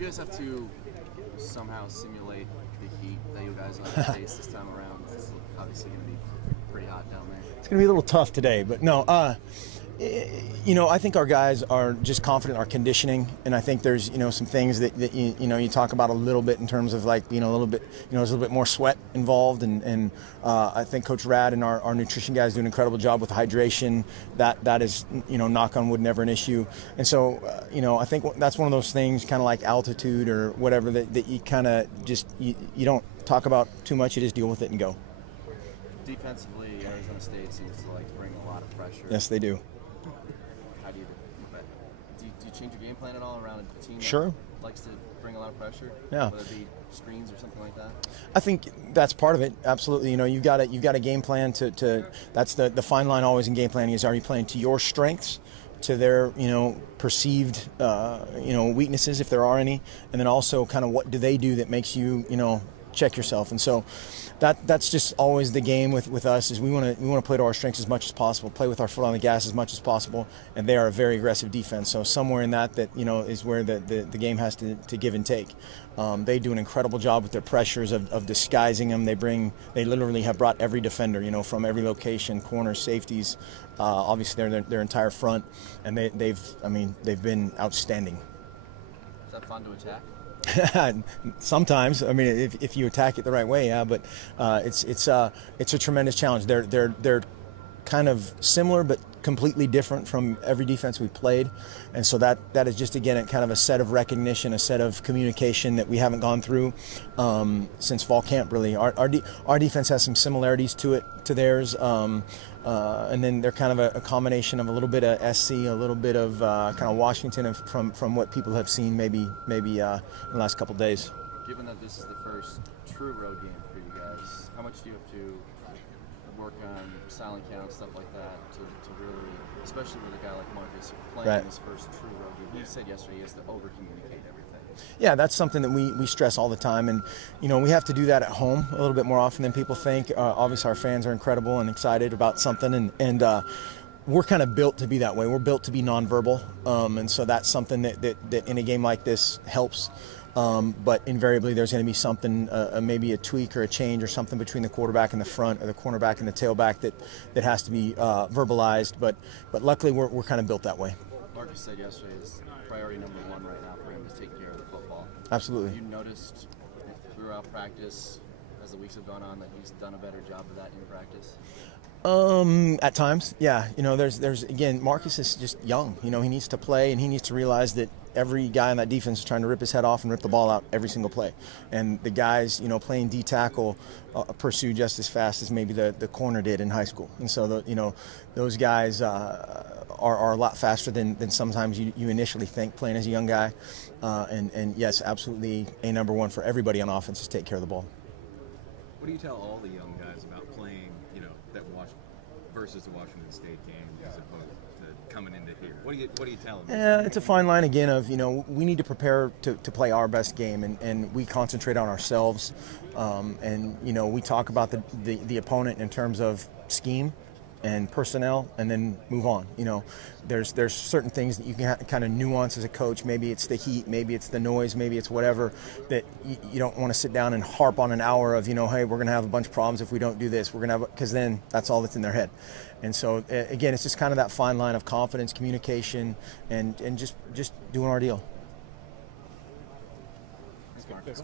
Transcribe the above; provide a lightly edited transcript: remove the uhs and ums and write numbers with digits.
you guys have to somehow simulate the heat that you guys are going to face this time around? It's obviously going to be pretty hot down there. It's going to be a little tough today, but no. I think our guys are just confident in our conditioning, and I think there's some things that you talk about a little bit in terms of like being a little bit there's a little bit more sweat involved, and I think Coach Rad and our nutrition guys do an incredible job with hydration. That is knock on wood, never an issue, and so I think that's one of those things, kind of like altitude or whatever, that you kind of just you don't talk about too much. You just deal with it and go. Defensively, Arizona State seems to bring a lot of pressure. Yes, they do. How do you change your game plan at all around a team that likes to bring a lot of pressure? Yeah. Whether it be screens or something like that? I think that's part of it. Absolutely. You've got a game plan to that's the fine line always in game planning, is, are you playing to your strengths, to their perceived weaknesses, if there are any, and then also kind of what do they do that makes you check yourself. And so that's just always the game with us, is we want to play to our strengths as much as possible, play with our foot on the gas as much as possible, and they are a very aggressive defense. So somewhere in that is where the game has to give and take. They do an incredible job with their pressures of disguising them. They literally have brought every defender from every location, corners, safeties, obviously their entire front, and they've been outstanding. Is that fun to attack? Sometimes, if you attack it the right way, yeah. But it's a tremendous challenge. They're kind of similar but completely different from every defense we've played, and so that is just, again, kind of a set of recognition, a set of communication that we haven't gone through since fall camp. Really, our defense has some similarities to theirs, and then they're kind of a combination of a little bit of SC, a little bit of kind of Washington, from what people have seen maybe in the last couple of days. Given that this is the first true road game for you guys, how much do you have to work on silent count, stuff like that, to really, especially with a guy like Marcus playing his first true road game? He said yesterday he has to over-communicate everything. Yeah, that's something that we stress all the time, and we have to do that at home a little bit more often than people think. Obviously, our fans are incredible and excited about something, and we're kind of built to be that way. We're built to be nonverbal, and so that's something that in a game like this helps. But invariably there's going to be something, maybe a tweak or a change or something between the quarterback and the front, or the cornerback and the tailback that has to be verbalized. But luckily we're kind of built that way. Marcus said yesterday is priority number one right now for him is taking care of the football. Absolutely. Have you noticed throughout practice, as the weeks have gone on, that he's done a better job of that in practice? At times, yeah. There's again, Marcus is just young. He needs to play, and he needs to realize that every guy on that defense is trying to rip his head off and rip the ball out every single play. And the guys, playing D tackle pursue just as fast as maybe the corner did in high school. And so those guys are a lot faster than sometimes you initially think, playing as a young guy. And yes, absolutely, number one for everybody on offense is take care of the ball. What do you tell all the young guys about playing, versus the Washington State game as opposed to coming into here? What do you tell them? Yeah, it's a fine line again of, we need to prepare to play our best game, and we concentrate on ourselves. And we talk about the opponent in terms of scheme and personnel, and then move on. There's certain things that you can kind of nuance as a coach. Maybe it's the heat, maybe it's the noise, maybe it's whatever, that you don't want to sit down and harp on an hour of, hey, we're going to have a bunch of problems if we don't do this. We're going to have, because then that's all that's in their head. And so again, it's just kind of that fine line of confidence, communication, and just doing our deal. Thanks, Marcus.